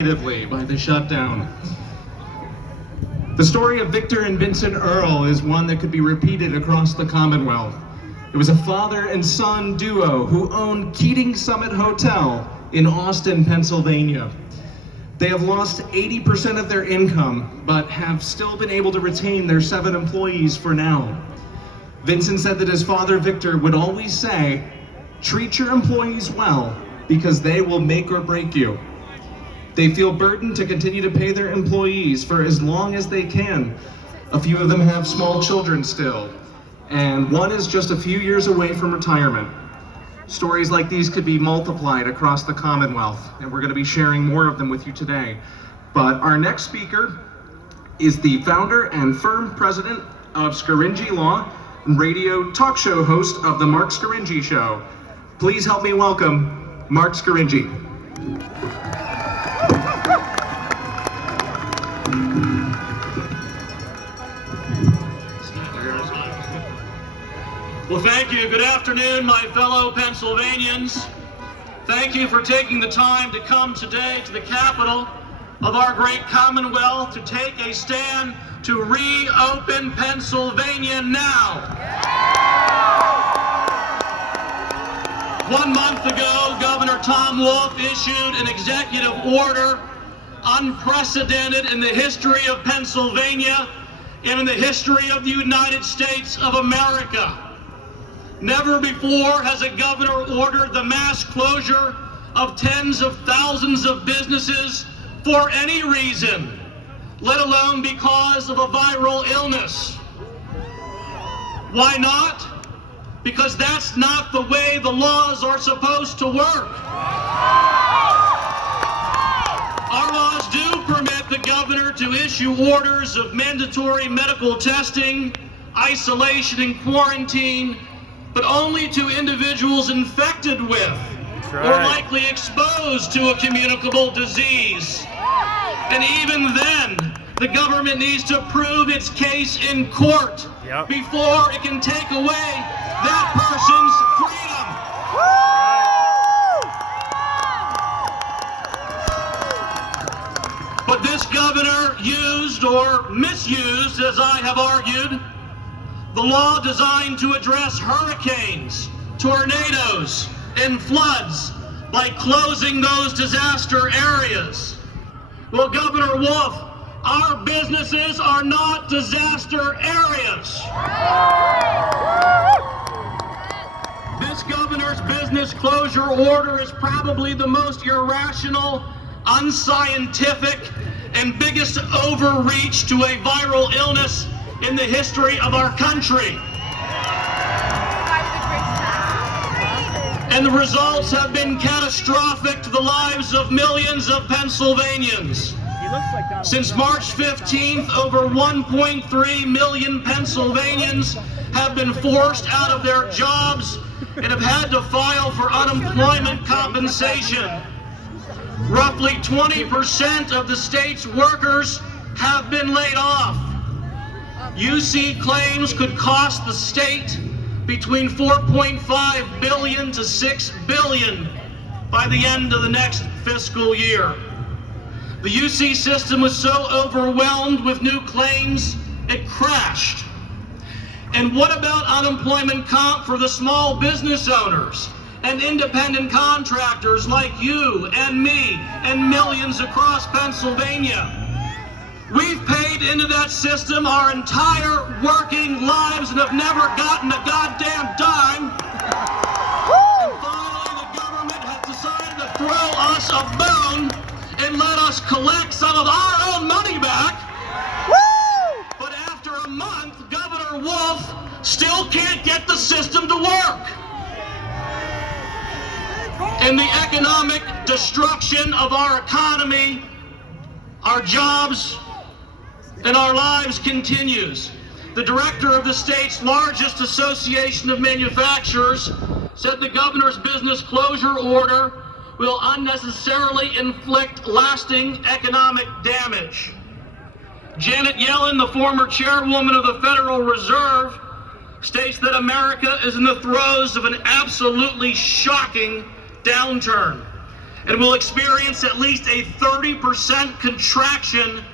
By the shutdown. The story of Victor and Vincent Earle is one that could be repeated across the Commonwealth. It was a father and son duo who owned Keating Summit Hotel in Austin, Pennsylvania. They have lost 80% of their income, but have still been able to retain their 7 employees for now. Vincent said that his father, Victor, would always say, "Treat your employees well, because they will make or break you." They feel burdened to continue to pay their employees for as long as they can. A few of them have small children still, and one is just a few years away from retirement. Stories like these could be multiplied across the Commonwealth, and we're going to be sharing more of them with you today. But our next speaker is the founder and firm president of Scaringi Law and radio talk show host of The Mark Scaringi Show. Please help me welcome Mark Scaringi. Well, thank you. Good afternoon, my fellow Pennsylvanians. Thank you for taking the time to come today to the capital of our great Commonwealth to take a stand to reopen Pennsylvania now. 1 month ago, Governor Tom Wolf issued an executive order unprecedented in the history of Pennsylvania and in the history of the United States of America. Never before has a governor ordered the mass closure of tens of thousands of businesses for any reason, let alone because of a viral illness. Why not? Because that's not the way the laws are supposed to work. Our laws do permit the governor to issue orders of mandatory medical testing, isolation, and quarantine, but only to individuals infected with or likely exposed to a communicable disease. And even then, the government needs to prove its case in court before it can take away that person's freedom. But this governor used or misused, as I have argued, the law designed to address hurricanes, tornadoes, and floods by closing those disaster areas. Well, Governor Wolf, our businesses are not disaster areas. This governor's business closure order is probably the most irrational, unscientific, and biggest overreach to a viral illness in the history of our country. And the results have been catastrophic to the lives of millions of Pennsylvanians. Since March 15th, over 1.3 million Pennsylvanians have been forced out of their jobs and have had to file for unemployment compensation. Roughly 20% of the state's workers have been laid off. UC claims could cost the state between $4.5 billion to $6 billion by the end of the next fiscal year. The UC system was so overwhelmed with new claims, it crashed. And what about unemployment comp for the small business owners and independent contractors like you and me and millions across Pennsylvania? We've paid into that system our entire working lives and have never gotten a goddamn dime. And finally, the government has decided to throw us a bone and let us collect some of our own money back. But after a month, Governor Wolf still can't get the system to work. And the economic destruction of our economy, our jobs, and our lives continues. The director of the state's largest association of manufacturers said the governor's business closure order will unnecessarily inflict lasting economic damage. Janet Yellen, the former chairwoman of the Federal Reserve, states that America is in the throes of an absolutely shocking downturn. and will experience at least a 30% contraction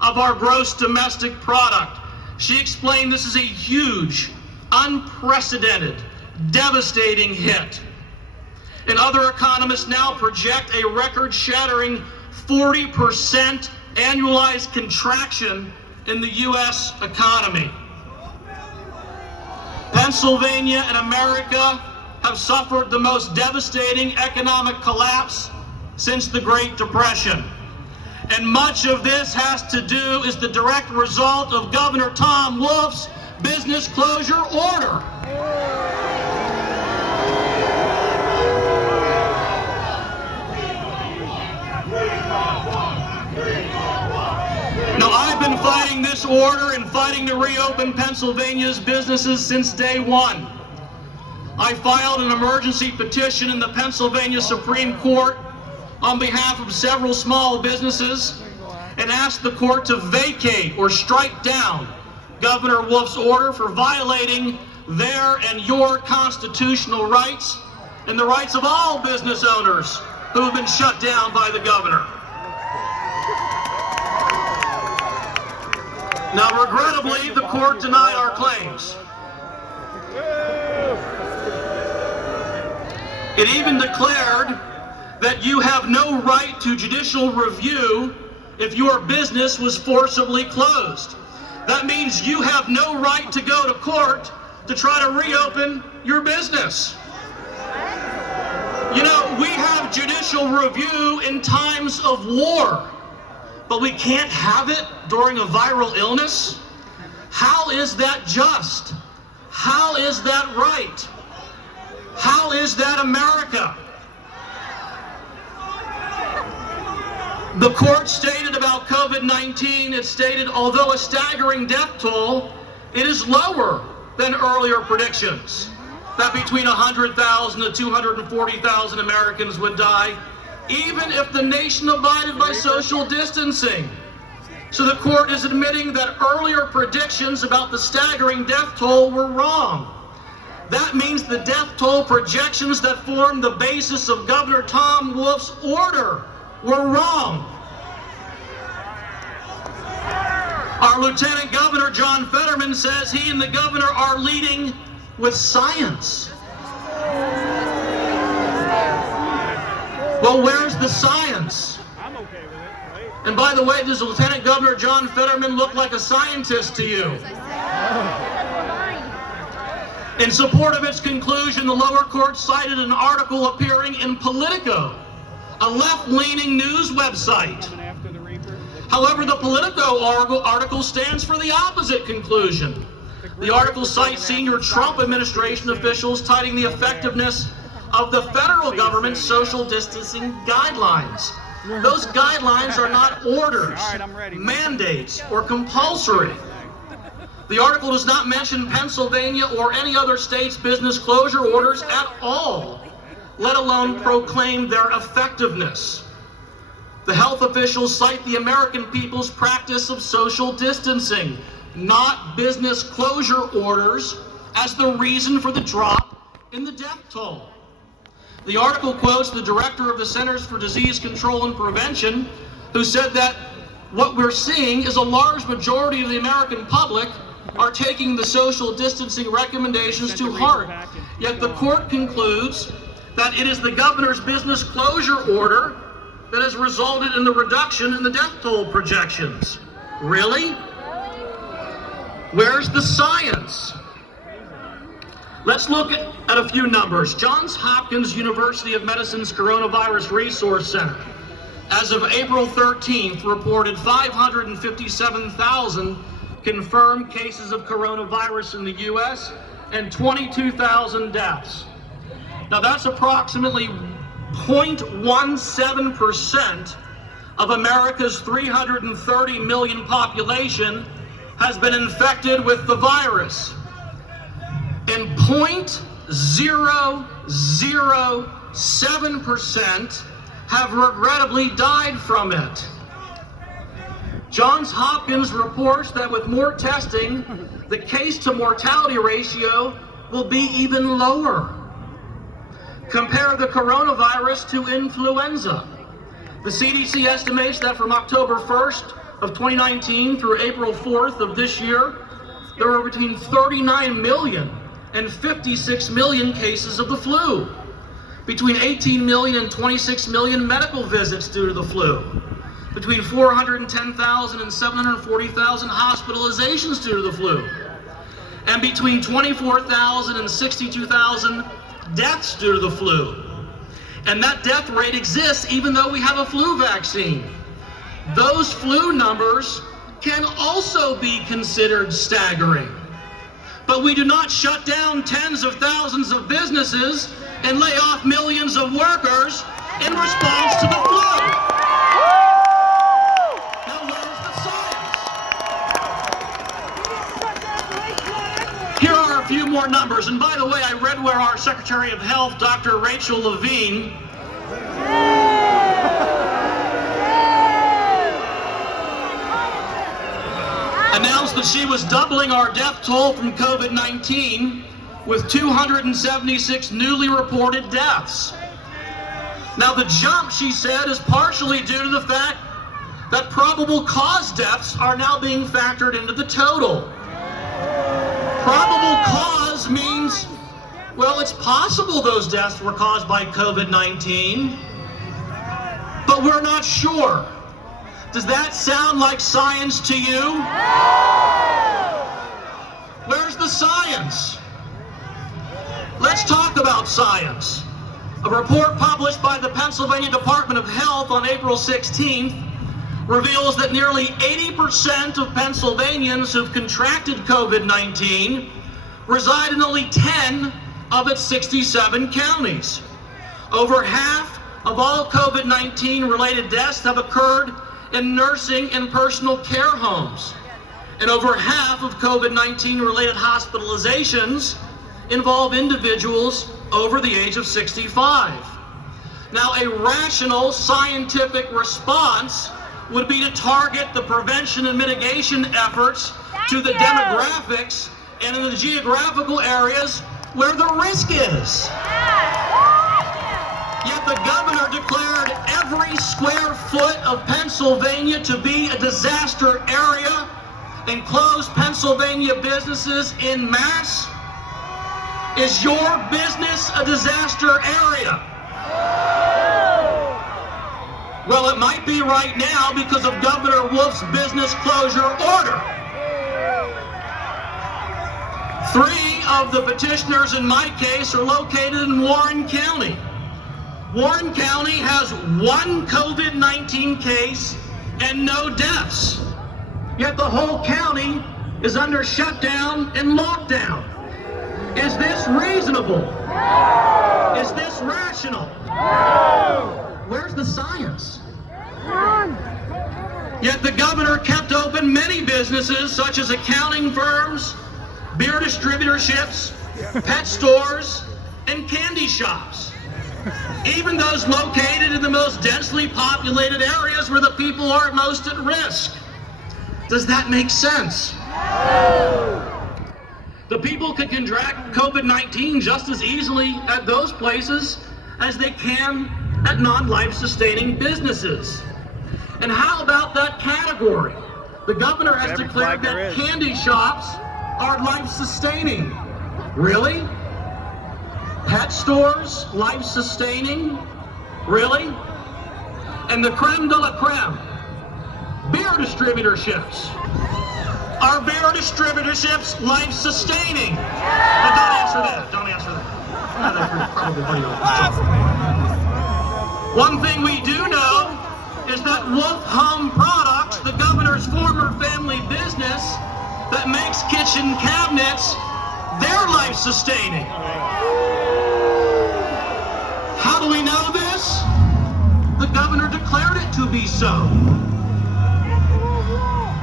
of our gross domestic product. She explained this is a huge, unprecedented, devastating hit. And other economists now project a record-shattering 40% annualized contraction in the U.S. economy. Pennsylvania and America have suffered the most devastating economic collapse since the Great Depression. And much of this has to do is the direct result of Governor Tom Wolf's business closure order. Now, I've been fighting this order and fighting to reopen Pennsylvania's businesses since day one. I filed an emergency petition in the Pennsylvania Supreme Court on behalf of several small businesses and asked the court to vacate or strike down Governor Wolf's order for violating their and your constitutional rights and the rights of all business owners who have been shut down by the governor. Now, regrettably, the court denied our claims. It even declared that you have no right to judicial review if your business was forcibly closed. That means you have no right to go to court to try to reopen your business. You know, we have judicial review in times of war, but we can't have it during a viral illness? How is that just? How is that right? How is that America? The court stated about COVID-19, it stated, although a staggering death toll, it is lower than earlier predictions, that between 100,000 to 240,000 Americans would die, even if the nation abided by social distancing. So the court is admitting that earlier predictions about the staggering death toll were wrong. That means the death toll projections that formed the basis of Governor Tom Wolf's order were wrong. Our Lieutenant Governor John Fetterman says he and the governor are leading with science. Well, where's the science? I'm okay with it, right? And by the way, does Lieutenant Governor John Fetterman look like a scientist to you? In support of its conclusion, the lower court cited an article appearing in Politico, a left-leaning news website. After the Reaper. However, the Politico article stands for the opposite conclusion. The article cites senior Trump administration officials citing the effectiveness of the federal government's social distancing guidelines. Those guidelines are not orders, mandates, or compulsory. The article does not mention Pennsylvania or any other state's business closure orders at all, let alone proclaim their effectiveness. The health officials cite the American people's practice of social distancing, not business closure orders, as the reason for the drop in the death toll. The article quotes the director of the Centers for Disease Control and Prevention, who said that what we're seeing is a large majority of the American public are taking the social distancing recommendations to heart. Yet the court concludes that it is the governor's business closure order that has resulted in the reduction in the death toll projections. Really? Where's the science? Let's look at a few numbers. Johns Hopkins University of Medicine's Coronavirus Resource Center, as of April 13th, reported 557,000 confirmed cases of coronavirus in the U.S. and 22,000 deaths. Now that's approximately 0.17% of America's 330 million population has been infected with the virus. And 0.007% have regrettably died from it. Johns Hopkins reports that with more testing, the case to mortality ratio will be even lower. Compare the coronavirus to influenza. The CDC estimates that from October 1st of 2019 through April 4th of this year, there were between 39 million and 56 million cases of the flu. Between 18 million and 26 million medical visits due to the flu. Between 410,000 and 740,000 hospitalizations due to the flu. And between 24,000 and 62,000 deaths due to the flu. And that death rate exists even though we have a flu vaccine. Those flu numbers can also be considered staggering. But we do not shut down tens of thousands of businesses and lay off millions of workers in response to the flu. Now where's the science? Here are a few more numbers. And by the way, I read where our Secretary of Health, Dr. Rachel Levine, announced that she was doubling our death toll from COVID-19 with 276 newly reported deaths. Now the jump, she said, is partially due to the fact that probable cause deaths are now being factored into the total. Probable cause means, well, it's possible those deaths were caused by COVID-19, but we're not sure. Does that sound like science to you? Where's the science? Let's talk about science. A report published by the Pennsylvania Department of Health on April 16th reveals that nearly 80% of Pennsylvanians who've contracted COVID-19 reside in only 10 of its 67 counties. Over half of all COVID-19 related deaths have occurred in nursing and personal care homes. And over half of COVID-19 related hospitalizations involve individuals over the age of 65. Now, a rational scientific response would be to target the prevention and mitigation efforts to the demographics and in the geographical areas where the risk is. Yet the governor declared every square foot of Pennsylvania to be a disaster area and closed Pennsylvania businesses en masse. Is your business a disaster area? Well, it might be right now because of Governor Wolf's business closure order. 3 of the petitioners in my case are located in Warren County. Warren County has 1 COVID-19 case and no deaths. Yet the whole county is under shutdown and lockdown. Is this reasonable? No. Is this rational? No. Where's the science? None. Yet the governor kept open many businesses such as accounting firms, beer distributorships, pet stores, and candy shops. Even those located in the most densely populated areas where the people are most at risk. Does that make sense? No. The people can contract COVID-19 just as easily at those places as they can at non-life sustaining businesses. And how about that category? The governor has declared that candy shops are life sustaining. Really? Pet stores, life sustaining? Really? And the creme de la creme, beer distributorships. Are beer distributorships life sustaining? But don't answer that. Don't answer that. That's probably pretty open. One thing we do know is that Wolf Home Products, the governor's former family business that makes kitchen cabinets, they're life sustaining. How do we know this? The governor declared it to be so.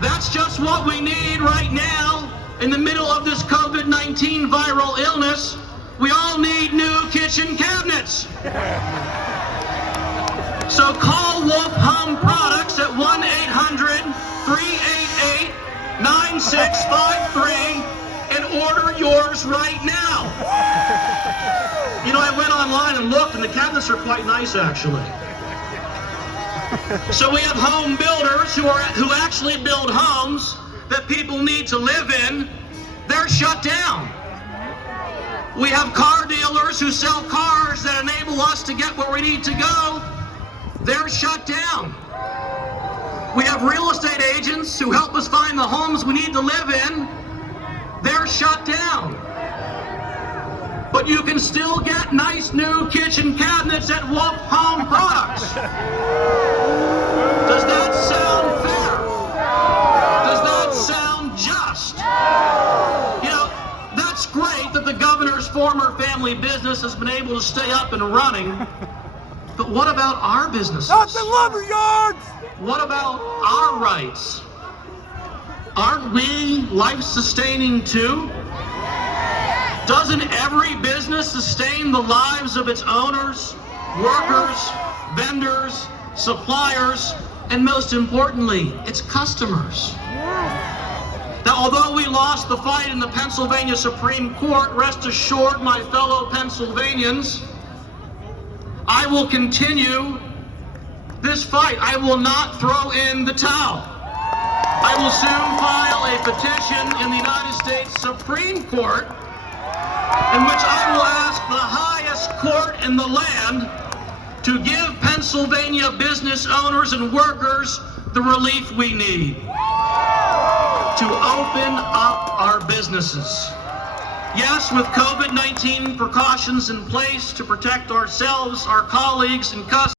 That's just what we need right now in the middle of this COVID-19 viral illness. We all need new kitchen cabinets. So call Wolf Home Products at 1-800-388-9653 and order order yours right now. You know, I went online and looked, and the cabinets are quite nice, actually. So we have home builders who actually build homes that people need to live in. They're shut down. We have car dealers who sell cars that enable us to get where we need to go. They're shut down. We have real estate agents who help us find the homes we need to live in. They're shut down. But you can still get nice new kitchen cabinets at Wolf Home Products. Does that sound fair? Does that sound just? You know, that's great that the governor's former family business has been able to stay up and running. But what about our businesses? Not the lumber yards! What about our rights? Aren't we life-sustaining too? Doesn't every business sustain the lives of its owners, workers, vendors, suppliers, and most importantly, its customers? Now, although we lost the fight in the Pennsylvania Supreme Court, rest assured, my fellow Pennsylvanians, I will continue this fight. I will not throw in the towel. I will soon file a petition in the United States Supreme Court in which I will ask the highest court in the land to give Pennsylvania business owners and workers the relief we need to open up our businesses. Yes, with COVID-19 precautions in place to protect ourselves, our colleagues, and customers.